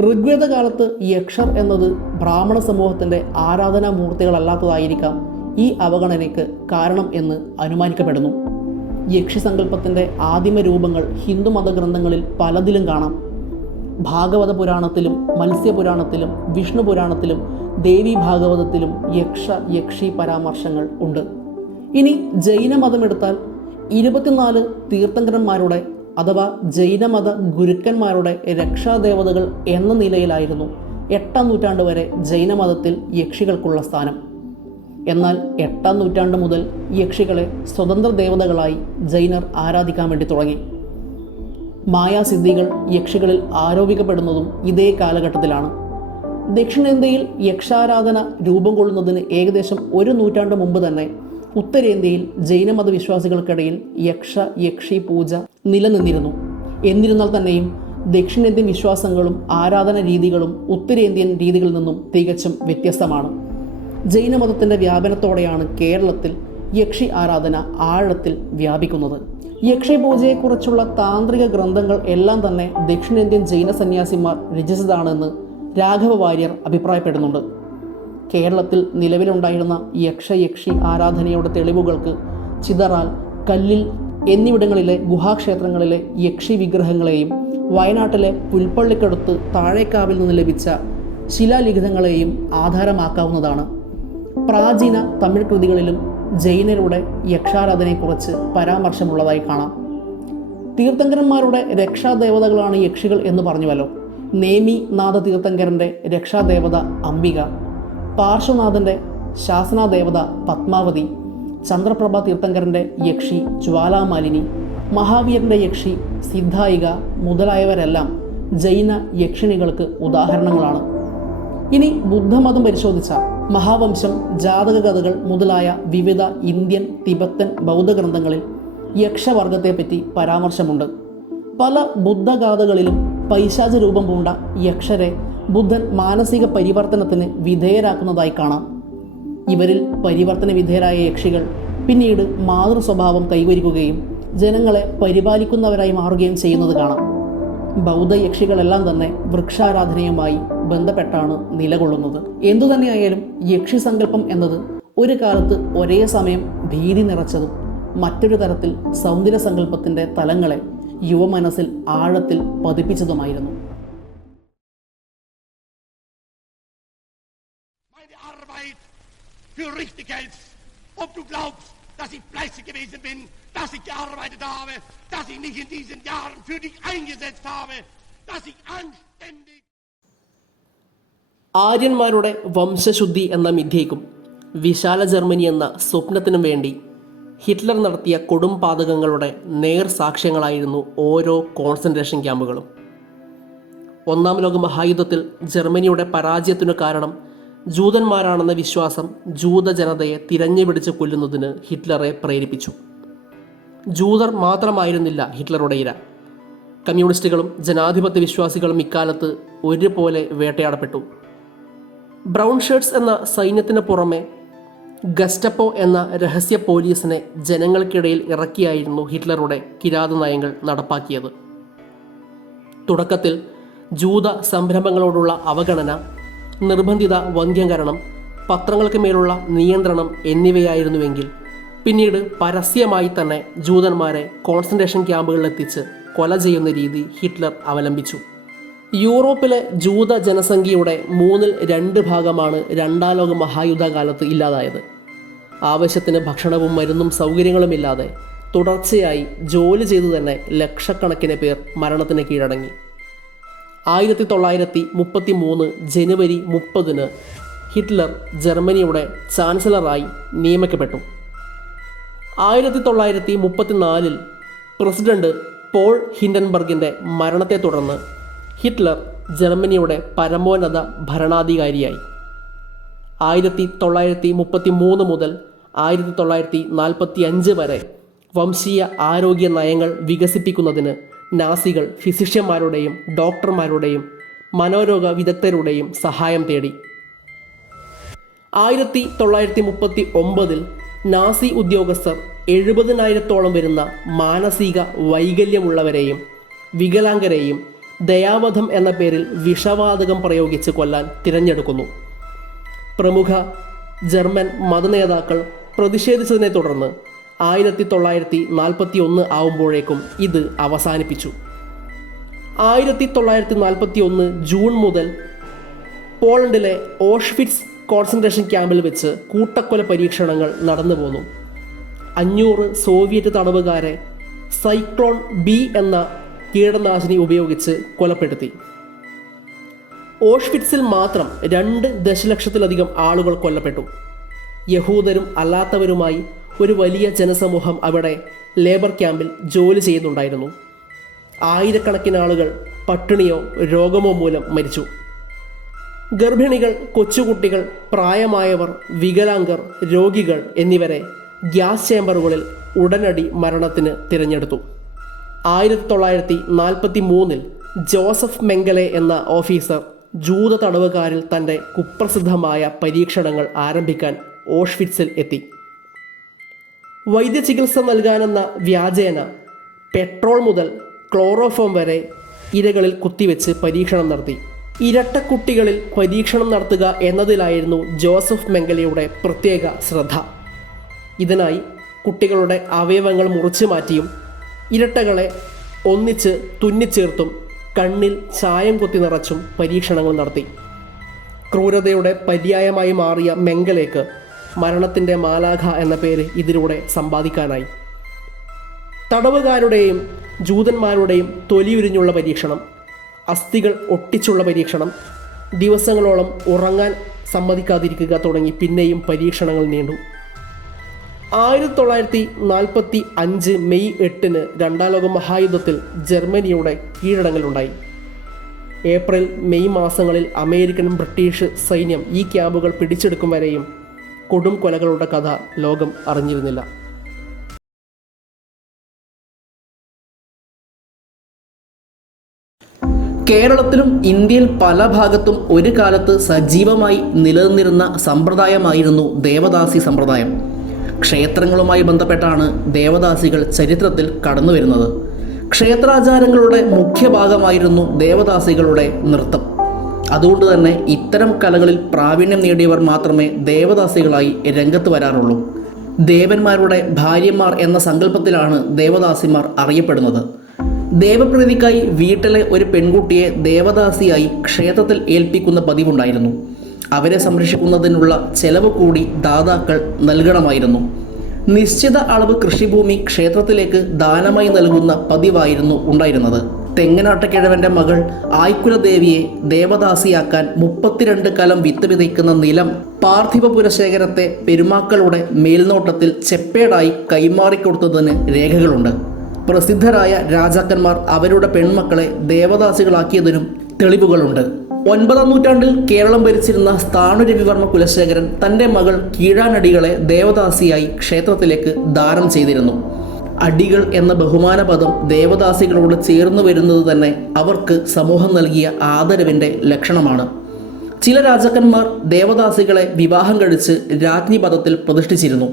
ഋഗ്വേദ കാലത്ത് യക്ഷർ എന്നത് ബ്രാഹ്മണ സമൂഹത്തിന്റെ ആരാധനാ മൂർത്തികളല്ലാത്തതായിരിക്കാം ഈ അവഗണനയ്ക്ക് കാരണം എന്ന് അനുമാനിക്കപ്പെടുന്നു. യക്ഷി സങ്കല്പത്തിന്റെ ആദിമ രൂപങ്ങൾ ഹിന്ദുമത ഗ്രന്ഥങ്ങളിൽ പലതിലും കാണാം. ഭാഗവത പുരാണത്തിലും മത്സ്യപുരാണത്തിലും വിഷ്ണു പുരാണത്തിലും ദേവി ഭാഗവതത്തിലും യക്ഷ യക്ഷി പരാമർശങ്ങൾ ഉണ്ട്. ഇനി ജൈനമതം എടുത്താൽ ഇരുപത്തിനാല് തീർത്ഥങ്കരന്മാരുടെ അഥവാ ജൈനമത ഗുരുക്കന്മാരുടെ രക്ഷാദേവതകൾ എന്ന നിലയിലായിരുന്നു എട്ടാം നൂറ്റാണ്ട് വരെ ജൈനമതത്തിൽ യക്ഷികൾക്കുള്ള സ്ഥാനം. എന്നാൽ എട്ടാം നൂറ്റാണ്ട് മുതൽ യക്ഷികളെ സ്വതന്ത്ര ദേവതകളായി ജൈനർ ആരാധിക്കാൻ വേണ്ടി തുടങ്ങി. മായാസിദ്ധികൾ യക്ഷികളിൽ ആരോപിക്കപ്പെടുന്നതും ഇതേ കാലഘട്ടത്തിലാണ്. ദക്ഷിണേന്ത്യയിൽ യക്ഷാരാധന രൂപം കൊള്ളുന്നതിന് ഏകദേശം ഒരു നൂറ്റാണ്ട് മുമ്പ് തന്നെ ഉത്തരേന്ത്യയിൽ ജൈനമത വിശ്വാസികൾക്കിടയിൽ യക്ഷ യക്ഷി പൂജ നിലനിന്നിരുന്നു. എന്നിരുന്നാൽ തന്നെയും ദക്ഷിണേന്ത്യൻ വിശ്വാസങ്ങളും ആരാധന രീതികളും ഉത്തരേന്ത്യൻ രീതികളിൽ നിന്നും തികച്ചും വ്യത്യസ്തമാണ്. ജൈനമതത്തിന്റെ വ്യാപനത്തോടെയാണ് കേരളത്തിൽ യക്ഷി ആരാധന ആഴത്തിൽ വ്യാപിക്കുന്നത്. യക്ഷി പൂജയെക്കുറിച്ചുള്ള താന്ത്രിക ഗ്രന്ഥങ്ങൾ എല്ലാം തന്നെ ദക്ഷിണേന്ത്യൻ ജൈന സന്യാസിമാർ രചിച്ചതാണെന്ന് രാഘവ വാര്യർ അഭിപ്രായപ്പെടുന്നുണ്ട്. കേരളത്തിൽ നിലവിലുണ്ടായിരുന്ന യക്ഷയക്ഷി ആരാധനയുടെ തെളിവുകൾക്ക് ചിതറാൽ കല്ലിൽ എന്നിവിടങ്ങളിലെ ഗുഹാക്ഷേത്രങ്ങളിലെ യക്ഷി വിഗ്രഹങ്ങളെയും വയനാട്ടിലെ പുൽപ്പള്ളിക്കടുത്ത് താഴേക്കാവിൽ നിന്ന് ലഭിച്ച ശിലാലിഖിതങ്ങളെയും ആധാരമാക്കാവുന്നതാണ്. പ്രാചീന തമിഴ് കൃതികളിലും ജൈനരുടെ യക്ഷാരാധനയെക്കുറിച്ച് പരാമർശമുള്ളതായി കാണാം. തീർത്ഥങ്കരന്മാരുടെ രക്ഷാദേവതകളാണ് യക്ഷികൾ എന്ന് പറഞ്ഞുവല്ലോ. നേമി നാഥ തീർത്ഥങ്കരന്റെ രക്ഷാദേവത അംബിക. പാർശ്വനാഥന്റെ ശാസനാദേവത പത്മാവതി ചന്ദ്രപ്രഭ തീർത്ഥങ്കരന്റെ യക്ഷി ജ്വാലാമാലിനി മഹാവീരന്റെ യക്ഷി സിദ്ധായിക മുതലായവരെല്ലാം ജൈന യക്ഷിണികൾക്ക് ഉദാഹരണങ്ങളാണ്. ഇനി ബുദ്ധമതം പരിശോധിച്ച മഹാവംശം ജാതക കഥകൾ മുതലായ വിവിധ ഇന്ത്യൻ തിബത്തൻ ബൗദ്ധ ഗ്രന്ഥങ്ങളിൽ യക്ഷവർഗത്തെപ്പറ്റി പരാമർശമുണ്ട്. പല ബുദ്ധഗാഥകളിലും പൈശാച രൂപം പൂണ്ട യക്ഷരെ ബുദ്ധൻ മാനസിക പരിവർത്തനത്തിന് വിധേയരാക്കുന്നതായി കാണാം. ഇവരിൽ പരിവർത്തന വിധേയരായ യക്ഷികൾ പിന്നീട് മാതൃ സ്വഭാവം കൈവരിക്കുകയും ജനങ്ങളെ പരിപാലിക്കുന്നവരായി മാറുകയും ചെയ്യുന്നത് കാണാം. ബൗദ്ധ യക്ഷികളെല്ലാം തന്നെ വൃക്ഷാരാധനയുമായി ബന്ധപ്പെട്ടാണ് നിലകൊള്ളുന്നത്. എന്തുതന്നെയായാലും യക്ഷി സങ്കല്പം എന്നത് ഒരു കാലത്ത് ഒരേ സമയം ഭീതി നിറച്ചതും മറ്റൊരു തരത്തിൽ സൗന്ദര്യ സങ്കല്പത്തിന്റെ തലങ്ങളെ യുവമനസ്സിൽ ആഴത്തിൽ പതിപ്പിച്ചതുമായിരുന്നു. Für richtig hältst. Ob du glaubst, dass ich fleißig gewesen bin, dass ich gearbeitet habe, dass ich mich in diesen Jahren für dich eingesetzt habe, dass ich anständig ആര്യന്മാരുടെ വംശശുദ്ധി എന്ന മിഥ്യയ്ക്കും വിശാല ജർമ്മനി എന്ന സ്വപ്നത്തിനും വേണ്ടി ഹിറ്റ്ലർ നടത്തിയ കൊടും പാതകങ്ങളുടെ നേർ സാക്ഷ്യങ്ങളായിരുന്നു ഓരോ കോൺസെൻട്രേഷൻ ക്യാമ്പുകളും ഒന്നാം ലോക മഹായുദ്ധത്തിൽ ജർമ്മനിയുടെ പരാജയത്തിനു കാരണം ജൂതന്മാരാണെന്ന വിശ്വാസം ജൂത ജനതയെ തിരഞ്ഞുപിടിച്ച് കൊല്ലുന്നതിന് ഹിറ്റ്ലറെ പ്രേരിപ്പിച്ചു. ജൂതർ മാത്രമായിരുന്നില്ല ഹിറ്റ്ലറുടെ ഇര. കമ്മ്യൂണിസ്റ്റുകളും ജനാധിപത്യ വിശ്വാസികളും ഇക്കാലത്ത് ഒരുപോലെ വേട്ടയാടപ്പെട്ടു. ബ്രൗൺ ഷർട്ട്സ് എന്ന സൈന്യത്തിന് പുറമെ ഗസ്റ്റപ്പോ എന്ന രഹസ്യ പോലീസിനെ ജനങ്ങൾക്കിടയിൽ ഇറക്കിയായിരുന്നു ഹിറ്റ്ലറുടെ കിരാത നയങ്ങൾ നടപ്പാക്കിയത്. തുടക്കത്തിൽ ജൂത സംരംഭങ്ങളോടുള്ള അവഗണന നിർബന്ധിത വന്ധ്യംകരണം പത്രങ്ങൾക്ക് മേലുള്ള നിയന്ത്രണം എന്നിവയായിരുന്നുവെങ്കിൽ പിന്നീട് പരസ്യമായി തന്നെ ജൂതന്മാരെ കോൺസെൻട്രേഷൻ ക്യാമ്പുകളിലെത്തിച്ച് കൊല ചെയ്യുന്ന രീതി ഹിറ്റ്ലർ അവലംബിച്ചു. യൂറോപ്പിലെ ജൂത ജനസംഖ്യയുടെ മൂന്നിൽ രണ്ട് ഭാഗമാണ് രണ്ടാം ലോക മഹായുദ്ധകാലത്ത് ഇല്ലാതായത്. ആവശ്യത്തിന് ഭക്ഷണവും മരുന്നും സൗകര്യങ്ങളുമില്ലാതെ തുടർച്ചയായി ജോലി ചെയ്തു തന്നെ ലക്ഷക്കണക്കിന് പേർ മരണത്തിന് കീഴടങ്ങി. ആയിരത്തി തൊള്ളായിരത്തി മുപ്പത്തി മൂന്ന് ജനുവരി മുപ്പതിന് ഹിറ്റ്ലർ ജർമ്മനിയുടെ ചാൻസലറായി നിയമിക്കപ്പെട്ടു. ആയിരത്തി തൊള്ളായിരത്തി മുപ്പത്തിനാലിൽ പ്രസിഡന്റ് പോൾ ഹിൻഡൻബർഗിന്റെ മരണത്തെ തുടർന്ന് ഹിറ്റ്ലർ ജർമ്മനിയുടെ പരമോന്നത ഭരണാധികാരിയായി. ആയിരത്തി തൊള്ളായിരത്തി മുപ്പത്തി മൂന്ന് മുതൽ ആയിരത്തി തൊള്ളായിരത്തി നാൽപ്പത്തി അഞ്ച് വരെ വംശീയ ആരോഗ്യ നയങ്ങൾ വികസിപ്പിക്കുന്നതിന് നാസികൾ ഫിസിഷ്യന്മാരുടെയും ഡോക്ടർമാരുടെയും മനോരോഗ വിദഗ്ധരുടെയും സഹായം തേടി. ആയിരത്തി തൊള്ളായിരത്തി മുപ്പത്തി ഒമ്പതിൽ നാസി ഉദ്യോഗസ്ഥർ എഴുപതിനായിരത്തോളം വരുന്ന മാനസിക വൈകല്യമുള്ളവരെയും വികലാംഗരെയും ദയാവധം എന്ന പേരിൽ വിഷവാതകം പ്രയോഗിച്ച് കൊല്ലാൻ തിരഞ്ഞെടുക്കുന്നു. പ്രമുഖ ജർമ്മൻ മതനേതാക്കൾ പ്രതിഷേധിച്ചതിനെ തുടർന്ന് ആയിരത്തി തൊള്ളായിരത്തി നാൽപ്പത്തി ഒന്ന് ആവുമ്പോഴേക്കും ഇത് അവസാനിപ്പിച്ചു. ആയിരത്തി തൊള്ളായിരത്തി നാൽപ്പത്തി ഒന്ന് ജൂൺ മുതൽ പോളണ്ടിലെ ഓഷ്വിറ്റ്സ് കോൺസെൻട്രേഷൻ ക്യാമ്പിൽ വെച്ച് കൂട്ടക്കൊല പരീക്ഷണങ്ങൾ നടന്നു പോന്നു. അഞ്ഞൂറ് സോവിയറ്റ് തടവുകാരെ സൈക്ലോൺ ബി എന്ന കീടനാശിനി ഉപയോഗിച്ച് കൊലപ്പെടുത്തി. ഓഷ്വിറ്റ്സിൽ മാത്രം രണ്ട് ദശലക്ഷത്തിലധികം ആളുകൾ കൊല്ലപ്പെട്ടു. യഹൂദരും അല്ലാത്തവരുമായി ഒരു വലിയ ജനസമൂഹം അവിടെ ലേബർ ക്യാമ്പിൽ ജോലി ചെയ്യുന്നുണ്ടായിരുന്നു. ആയിരക്കണക്കിന് ആളുകൾ പട്ടിണിയോ രോഗമോ മൂലം മരിച്ചു. ഗർഭിണികൾ കൊച്ചുകുട്ടികൾ പ്രായമായവർ വികലാംഗർ രോഗികൾ എന്നിവരെ ഗ്യാസ് ചേമ്പറുകളിൽ ഉടനടി മരണത്തിന് തിരഞ്ഞെടുത്തു. ആയിരത്തി തൊള്ളായിരത്തി നാൽപ്പത്തി മൂന്നിൽ ജോസഫ് മെങ്കലെ എന്ന ഓഫീസർ ജൂത തടവുകാരിൽ തന്റെ കുപ്രസിദ്ധമായ പരീക്ഷണങ്ങൾ ആരംഭിക്കാൻ ഓഷ്വിറ്റ്സിൽ എത്തി. വൈദ്യചികിത്സ നൽകാനെന്ന വ്യാജേന പെട്രോൾ മുതൽ ക്ലോറോഫോം വരെ ഇരകളിൽ കുത്തിവെച്ച് പരീക്ഷണം നടത്തി. ഇരട്ടക്കുട്ടികളിൽ പരീക്ഷണം നടത്തുക എന്നതിലായിരുന്നു ജോസഫ് മെങ്കലയുടെ പ്രത്യേക ശ്രദ്ധ. ഇതിനായി കുട്ടികളുടെ അവയവങ്ങൾ മുറിച്ചു മാറ്റിയും ഇരട്ടകളെ ഒന്നിച്ച് തുന്നിച്ചേർത്തും കണ്ണിൽ ചായം കുത്തി നിറച്ചും പരീക്ഷണങ്ങൾ നടത്തി. ക്രൂരതയുടെ പര്യായമായി മാറിയ മെങ്കലേക്ക് മരണത്തിന്റെ മാലാഖ എന്ന പേര് ഇതിലൂടെ സമ്പാദിക്കാനായി. തടവുകാരുടെയും ജൂതന്മാരുടെയും തൊലിയുരിഞ്ഞുള്ള പരീക്ഷണം അസ്ഥികൾ ഒട്ടിച്ചുള്ള പരീക്ഷണം ദിവസങ്ങളോളം ഉറങ്ങാൻ സമ്മതിക്കാതിരിക്കുക തുടങ്ങി പിന്നെയും പരീക്ഷണങ്ങൾ നീണ്ടു. ആയിരത്തി തൊള്ളായിരത്തി നാൽപ്പത്തി അഞ്ച് മെയ് എട്ടിന് രണ്ടാം ലോക മഹായുദ്ധത്തിൽ ജർമ്മനിയുടെ കീഴടങ്ങലുണ്ടായി. ഏപ്രിൽ മെയ് മാസങ്ങളിൽ അമേരിക്കൻ ബ്രിട്ടീഷ് സൈന്യം ഈ ക്യാമ്പുകൾ പിടിച്ചെടുക്കും വരെയും കൊടും കൊലകളുടെ കഥ ലോകം അറിഞ്ഞിരുന്നില്ല. കേരളത്തിലും ഇന്ത്യയിൽ പല ഭാഗത്തും ഒരു കാലത്ത് സജീവമായി നിലനിന്നിരുന്ന സമ്പ്രദായമായിരുന്നു ദേവദാസി സമ്പ്രദായം. ക്ഷേത്രങ്ങളുമായി ബന്ധപ്പെട്ടാണ് ദേവദാസികൾ ചരിത്രത്തിൽ കടന്നു വരുന്നത് ക്ഷേത്രാചാരങ്ങളുടെ മുഖ്യ ഭാഗമായിരുന്നു ദേവദാസികളുടെ നൃത്തം. അതുകൊണ്ട് തന്നെ ഇത്തരം കലകളിൽ പ്രാവീണ്യം നേടിയവർ മാത്രമേ ദേവദാസികളായി രംഗത്ത് വരാറുള്ളൂ. ദേവന്മാരുടെ ഭാര്യമാർ എന്ന സങ്കല്പത്തിലാണ് ദേവദാസിമാർ അറിയപ്പെടുന്നത്. ദേവപ്രീതിക്കായി വീട്ടിലെ ഒരു പെൺകുട്ടിയെ ദേവദാസിയായി ക്ഷേത്രത്തിൽ ഏൽപ്പിക്കുന്ന പതിവുണ്ടായിരുന്നു. അവരെ സംരക്ഷിക്കുന്നതിനുള്ള ചെലവ് കൂടി ദാതാക്കൾ നൽകണമായിരുന്നു. നിശ്ചിത അളവ് കൃഷിഭൂമി ക്ഷേത്രത്തിലേക്ക് ദാനമായി നൽകുന്ന പതിവായിരുന്നു ഉണ്ടായിരുന്നത്. തെങ്ങനാട്ടക്കിഴവന്റെ മകൾ ആയ്ക്കുലദേവിയെ ദേവദാസിയാക്കാൻ മുപ്പത്തിരണ്ട് കലം വിത്ത് വിതയ്ക്കുന്ന നിലം പാർത്ഥിവ പുരശേഖരത്തെ പെരുമാക്കളുടെ മേൽനോട്ടത്തിൽ ചെപ്പേടായി കൈമാറിക്കൊടുത്തതിന് രേഖകളുണ്ട്. പ്രസിദ്ധരായ രാജാക്കന്മാർ അവരുടെ പെൺമക്കളെ ദേവദാസികളാക്കിയതിനും തെളിവുകളുണ്ട്. ഒൻപതാം നൂറ്റാണ്ടിൽ കേരളം ഭരിച്ചിരുന്ന സ്ഥാണുരവിവർമ്മ കുലശേഖരൻ തന്റെ മകൾ കീഴാനടികളെ ദേവദാസിയായി ക്ഷേത്രത്തിലേക്ക് ദാനം ചെയ്തിരുന്നു. അടികൾ എന്ന ബഹുമാന പദം ദേവദാസികളോട് ചേർന്നു വരുന്നത് തന്നെ അവർക്ക് സമൂഹം നൽകിയ ആദരവിന്റെ ലക്ഷണമാണ്. ചില രാജാക്കന്മാർ ദേവദാസികളെ വിവാഹം കഴിച്ച് രാജ്ഞി പദത്തിൽ പ്രതിഷ്ഠിച്ചിരുന്നു.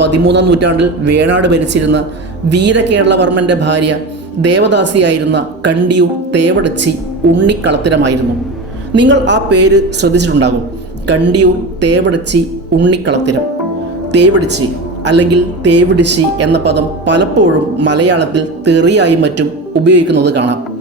പതിമൂന്നാം നൂറ്റാണ്ടിൽ വേണാട് ഭരിച്ചിരുന്ന വീരകേരളവർമ്മന്റെ ഭാര്യ ദേവദാസിയായിരുന്ന കണ്ടിയൂർ തേവടച്ചി ഉണ്ണിക്കളത്തിരമായിരുന്നു. നിങ്ങൾ ആ പേര് ശ്രദ്ധിച്ചിട്ടുണ്ടാകും. കണ്ടിയൂർ തേവടച്ചി ഉണ്ണിക്കളത്തിരം. തേവിടിച്ചി അല്ലെങ്കിൽ തേവിടിശി എന്ന പദം പലപ്പോഴും മലയാളത്തിൽ തെറിയായി മറ്റും ഉപയോഗിക്കുന്നത് കാണാം.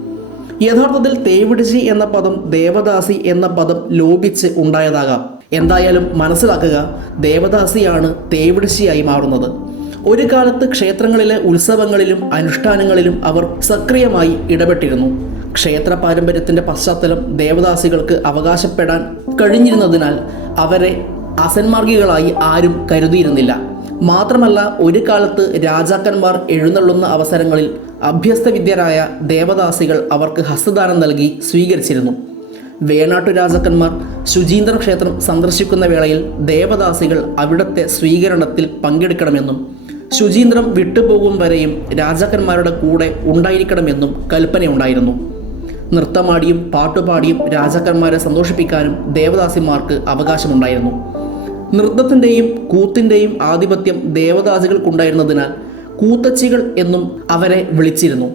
യഥാർത്ഥത്തിൽ തേവിടിശി എന്ന പദം ദേവദാസി എന്ന പദം ലോപിച്ച് ഉണ്ടായതാകാം. എന്തായാലും മനസ്സിലാക്കുക ദേവദാസിയാണ് തേവിടിശിയായി മാറുന്നത്. ഒരു കാലത്ത് ക്ഷേത്രങ്ങളിലെ ഉത്സവങ്ങളിലും അനുഷ്ഠാനങ്ങളിലും അവർ സക്രിയമായി ഇടപെട്ടിരുന്നു. ക്ഷേത്ര പാരമ്പര്യത്തിന്റെ പശ്ചാത്തലം ദേവദാസികൾക്ക് അവകാശപ്പെടാൻ കഴിഞ്ഞിരുന്നതിനാൽ അവരെ അസന്മാർഗികളായി ആരും കരുതിയിരുന്നില്ല. മാത്രമല്ല ഒരു കാലത്ത് രാജാക്കന്മാർ എഴുന്നള്ളുന്ന അവസരങ്ങളിൽ അഭ്യസ്തവിദ്യരായ ദേവദാസികൾ അവർക്ക് ഹസ്തദാനം നൽകി സ്വീകരിച്ചിരുന്നു. വേണാട്ടു രാജാക്കന്മാർ ശുചീന്ദ്ര ക്ഷേത്രം സന്ദർശിക്കുന്ന വേളയിൽ ദേവദാസികൾ അവിടുത്തെ സ്വീകരണത്തിൽ പങ്കെടുക്കണമെന്നും ശുചീന്ദ്രം വിട്ടുപോകും വരെയും രാജാക്കന്മാരുടെ കൂടെ ഉണ്ടായിരിക്കണമെന്നും കൽപ്പനയുണ്ടായിരുന്നു. നൃത്തമാടിയും പാട്ടുപാടിയും രാജാക്കന്മാരെ സന്തോഷിപ്പിക്കാനും ദേവദാസിമാർക്ക് അവകാശമുണ്ടായിരുന്നു. നൃത്തത്തിന്റെയും കൂത്തിന്റെയും ആധിപത്യം ദേവദാസികൾക്കുണ്ടായിരുന്നതിനാൽ കൂത്തച്ചികൾ എന്നും അവരെ വിളിച്ചിരുന്നു.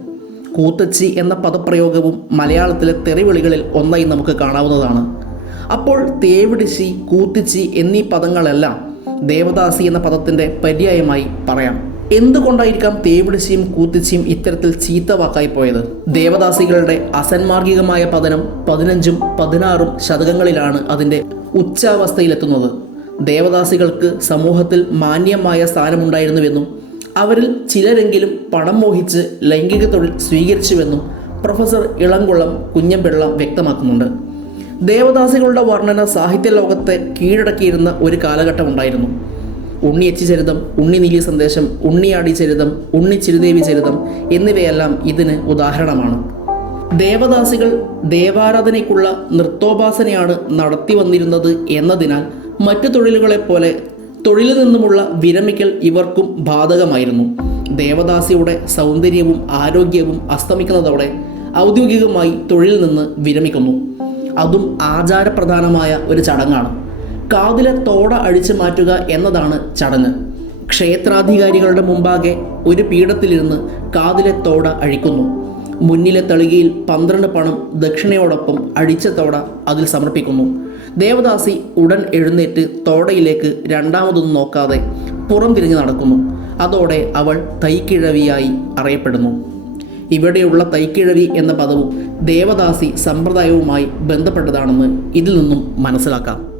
കൂത്തച്ചി എന്ന പദപ്രയോഗവും മലയാളത്തിലെ തെറിവിളികളിൽ ഒന്നായി നമുക്ക് കാണാവുന്നതാണ്. അപ്പോൾ തേവിടിശി കൂത്തിച്ചി എന്നീ പദങ്ങളെല്ലാം ദേവദാസി എന്ന പദത്തിന്റെ പര്യായമായി പറയാം. എന്തുകൊണ്ടായിരിക്കാം തേവിടിശിയും കൂത്തിച്ചിയും ഇത്തരത്തിൽ ചീത്ത പോയത്? ദേവദാസികളുടെ അസന്മാർഗികമായ പതനം പതിനഞ്ചും പതിനാറും ശതകങ്ങളിലാണ് അതിന്റെ ഉച്ചാവസ്ഥയിലെത്തുന്നത്. ദേവദാസികൾക്ക് സമൂഹത്തിൽ മാന്യമായ സ്ഥാനമുണ്ടായിരുന്നുവെന്നും അവരിൽ ചിലരെങ്കിലും പണം മോഹിച്ച് ലൈംഗിക തൊഴിൽ സ്വീകരിച്ചുവെന്നും പ്രൊഫസർ ഇളംകുളം കുഞ്ഞമ്പിള്ള വ്യക്തമാക്കുന്നുണ്ട്. ദേവദാസികളുടെ വർണന സാഹിത്യ ലോകത്തെ കീഴടക്കിയിരുന്ന ഒരു കാലഘട്ടം ഉണ്ടായിരുന്നു ഉണ്ണി എച്ചി ചരിതം ഉണ്ണി നീലി സന്ദേശം ഉണ്ണിയാടി ചരിതം ഉണ്ണി ചിരുദേവി ചരിതം എന്നിവയെല്ലാം ഇതിന് ഉദാഹരണമാണ്. ദേവദാസികൾ ദേവാരാധനയ്ക്കുള്ള നൃത്തോപാസനയാണ് നടത്തി വന്നിരുന്നത് എന്നതിനാൽ മറ്റു തൊഴിലുകളെപ്പോലെ തൊഴിലിൽ നിന്നുമുള്ള വിരമിക്കൽ ഇവർക്കും ബാധകമായിരുന്നു. ദേവദാസിയുടെ സൗന്ദര്യവും ആരോഗ്യവും അസ്തമിക്കുന്നതോടെ ഔദ്യോഗികമായി തൊഴിലിൽ നിന്ന് വിരമിക്കുന്നു. അതും ആചാരപ്രധാനമായ ഒരു ചടങ്ങാണ്. കാതിലെ തോട അഴിച്ചു മാറ്റുക എന്നതാണ് ചടങ്ങ്. ക്ഷേത്രാധികാരികളുടെ മുമ്പാകെ ഒരു പീഠത്തിലിരുന്ന് കാതിലെ തോട അഴിക്കുന്നു. മുന്നിലെ തളികയിൽ പന്ത്രണ്ട് പണം ദക്ഷിണയോടൊപ്പം അഴിച്ച തോട അതിൽ സമർപ്പിക്കുന്നു. ദേവദാസി ഉടൻ എഴുന്നേറ്റ് തോടയിലേക്ക് രണ്ടാമതൊന്നും നോക്കാതെ പുറം തിരിഞ്ഞ് നടക്കുന്നു. അതോടെ അവൾ തൈക്കിഴവിയായി അറിയപ്പെടുന്നു. ഇവിടെയുള്ള തൈക്കിഴവി എന്ന പദവും ദേവദാസി സമ്പ്രദായവുമായി ബന്ധപ്പെട്ടതാണെന്ന് ഇതിൽ നിന്നും മനസ്സിലാക്കാം.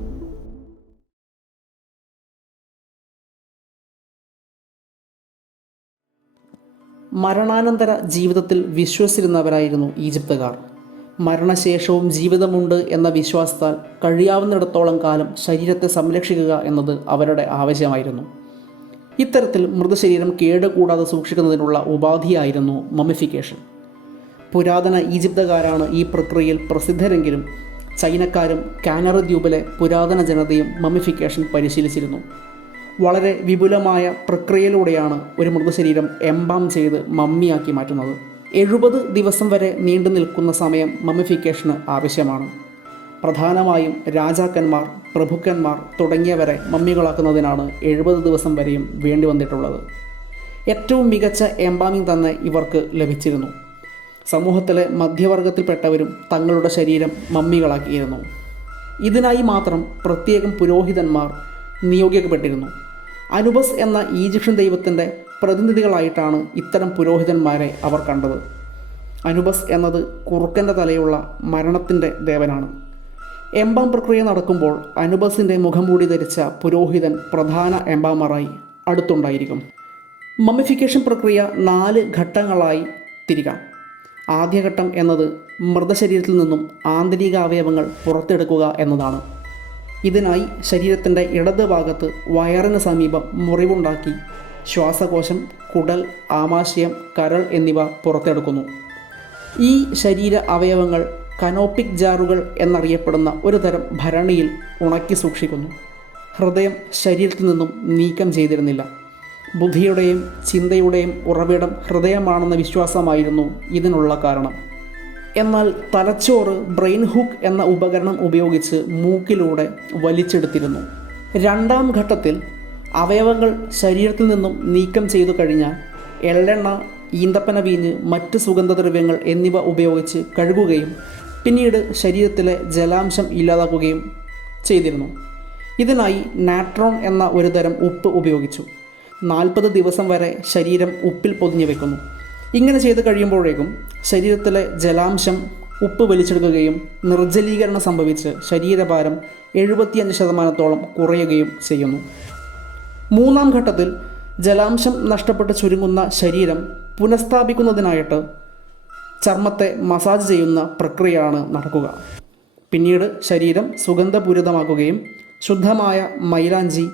മരണാനന്തര ജീവിതത്തിൽ വിശ്വസിച്ചിരുന്നവരായിരുന്നു ഈജിപ്തുകാർ. മരണശേഷവും ജീവിതമുണ്ട് എന്ന വിശ്വാസത്താൽ കഴിയാവുന്നിടത്തോളം കാലം ശരീരത്തെ സംരക്ഷിക്കുക എന്നത് അവരുടെ ആവശ്യമായിരുന്നു. ഇത്തരത്തിൽ മൃതശരീരം കേടുകൂടാതെ സൂക്ഷിക്കുന്നതിനുള്ള ഉപാധിയായിരുന്നു മമിഫിക്കേഷൻ പുരാതന ഈജിപ്തുകാരാണ് ഈ പ്രക്രിയയിൽ പ്രസിദ്ധരെങ്കിലും ചൈനക്കാരും കാനറ ദ്വീപിലെ പുരാതന ജനതയും മമിഫിക്കേഷൻ പരിശീലിച്ചിരുന്നു. വളരെ വിപുലമായ പ്രക്രിയയിലൂടെയാണ് ഒരു മൃതശരീരം എംബാം ചെയ്ത് മമ്മിയാക്കി മാറ്റുന്നത്. എഴുപത് ദിവസം വരെ നീണ്ടു നിൽക്കുന്ന സമയം മമ്മിഫിക്കേഷന് ആവശ്യമാണ്. പ്രധാനമായും രാജാക്കന്മാർ പ്രഭുക്കന്മാർ തുടങ്ങിയവരെ മമ്മികളാക്കുന്നതിനാണ് എഴുപത് ദിവസം വരെയും വേണ്ടി വന്നിട്ടുള്ളത്. ഏറ്റവും മികച്ച എംബാമിംഗ് തന്നെ ഇവർക്ക് ലഭിച്ചിരുന്നു. സമൂഹത്തിലെ മധ്യവർഗത്തിൽപ്പെട്ടവരും തങ്ങളുടെ ശരീരം മമ്മികളാക്കിയിരുന്നു. ഇതിനായി മാത്രം പ്രത്യേകം പുരോഹിതന്മാർ നിയോഗിക്കപ്പെട്ടിരുന്നു. അനുബസ് എന്ന ഈജിപ്ഷ്യൻ ദൈവത്തിന്റെ പ്രതിനിധികളായിട്ടാണ് ഇത്തരം പുരോഹിതന്മാരെ അവർ കണ്ടത്. അനുബസ് എന്നത് കുറുക്കന്റെ തലയുള്ള മരണത്തിന്റെ ദേവനാണ്. എംബാം പ്രക്രിയ നടക്കുമ്പോൾ അനുബസിന്റെ മുഖം മൂടി ധരിച്ച പുരോഹിതൻ പ്രധാന എംബാമറായി അടുത്തുണ്ടായിരിക്കും. മമ്മിഫിക്കേഷൻ പ്രക്രിയ നാല് ഘട്ടങ്ങളായി തിരികാം ആദ്യഘട്ടം എന്നത് മൃതശരീരത്തിൽ നിന്നും ആന്തരിക അവയവങ്ങൾ പുറത്തെടുക്കുക എന്നതാണ്. ഇതിനായി ശരീരത്തിന്റെ ഇടത് ഭാഗത്ത് വയറിന് സമീപം മുറിവുണ്ടാക്കി ശ്വാസകോശം കുടൽ ആമാശയം കരൾ എന്നിവ പുറത്തെടുക്കുന്നു. ഈ ശരീര അവയവങ്ങൾ കനോപ്പിക് ജാറുകൾ എന്നറിയപ്പെടുന്ന ഒരു തരം ഭരണിയിൽ ഉണക്കി സൂക്ഷിക്കുന്നു. ഹൃദയം ശരീരത്തിൽ നിന്നും നീക്കം ചെയ്തിരുന്നില്ല. ബുദ്ധിയുടെയും ചിന്തയുടെയും ഉറവിടം ഹൃദയമാണെന്ന വിശ്വാസമായിരുന്നു ഇതിനുള്ള കാരണം. എന്നാൽ തലച്ചോറ് ബ്രെയിൻ ഹുക്ക് എന്ന ഉപകരണം ഉപയോഗിച്ച് മൂക്കിലൂടെ വലിച്ചെടുത്തിരുന്നു. രണ്ടാം ഘട്ടത്തിൽ അവയവങ്ങൾ ശരീരത്തിൽ നിന്നും നീക്കം ചെയ്തു കഴിഞ്ഞാൽ എള്ളെണ്ണ ഈന്തപ്പന വീഞ്ഞ് മറ്റ് സുഗന്ധദ്രവ്യങ്ങൾ എന്നിവ ഉപയോഗിച്ച് കഴുകുകയും പിന്നീട് ശരീരത്തിലെ ജലാംശം ഇല്ലാതാക്കുകയും ചെയ്തിരുന്നു. ഇതിനായി നാട്രോൺ എന്ന ഒരു തരം ഉപ്പ് ഉപയോഗിച്ചു. നാൽപ്പത് ദിവസം വരെ ശരീരം ഉപ്പിൽ പൊതിഞ്ഞു വെക്കുന്നു. ഇങ്ങനെ ചെയ്ത് കഴിയുമ്പോഴേക്കും ശരീരത്തിലെ ജലാംശം ഉപ്പ് വലിച്ചെടുക്കുകയും നിർജലീകരണം സംഭവിച്ച് ശരീരഭാരം എഴുപത്തിയഞ്ച് ശതമാനത്തോളം കുറയുകയും ചെയ്യുന്നു. മൂന്നാം ഘട്ടത്തിൽ ജലാംശം നഷ്ടപ്പെട്ട് ചുരുങ്ങുന്ന ശരീരം പുനഃസ്ഥാപിക്കുന്നതിനായിട്ട് ചർമ്മത്തെ മസാജ് ചെയ്യുന്ന പ്രക്രിയയാണ് നടക്കുക. പിന്നീട് ശരീരം സുഗന്ധപൂരിതമാക്കുകയും ശുദ്ധമായ മൈലാഞ്ചി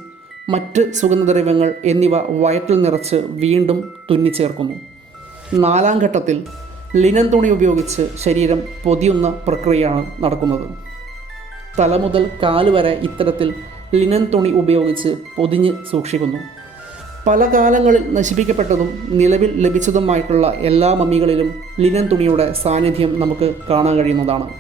മറ്റ് സുഗന്ധദ്രവ്യങ്ങൾ എന്നിവ വയറ്റിൽ നിറച്ച് വീണ്ടും തുന്നിച്ചേർക്കുന്നു. നാലാം ഘട്ടത്തിൽ ലിനൻ തുണി ഉപയോഗിച്ച് ശരീരം പൊതിയുന്ന പ്രക്രിയയാണ് നടക്കുന്നത്. തല മുതൽ കാൽ വരെ ഇത്തരത്തിൽ ലിനൻ തുണി ഉപയോഗിച്ച് പൊതിഞ്ഞ് സൂക്ഷിക്കുന്നു. പല കാലങ്ങളിൽ നശിപ്പിക്കപ്പെട്ടതും നിലവിൽ ലഭിച്ചതുമായിട്ടുള്ള എല്ലാ മമ്മികളിലും ലിനൻ തുണിയുടെ സാന്നിധ്യം നമുക്ക് കാണാൻ കഴിയുന്നതാണ്.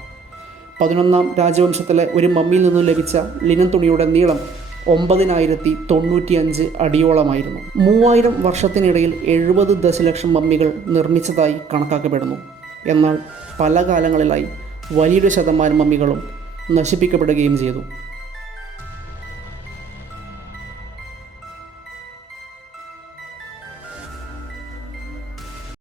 പതിനൊന്നാം രാജവംശത്തിലെ ഒരു മമ്മിയിൽ നിന്നും ലഭിച്ച ലിനൻ തുണിയുടെ നീളം ഒമ്പതിനായിരത്തി തൊണ്ണൂറ്റിയഞ്ച് അടിയോളമായിരുന്നു. മൂവായിരം വർഷത്തിനിടയിൽ എഴുപത് ദശലക്ഷം മമ്മികൾ നിർമ്മിച്ചതായി കണക്കാക്കപ്പെടുന്നു. എന്നാൽ പല കാലങ്ങളിലായി വലിയൊരു ശതമാനം മമ്മികളും നശിപ്പിക്കപ്പെടുകയും ചെയ്തു.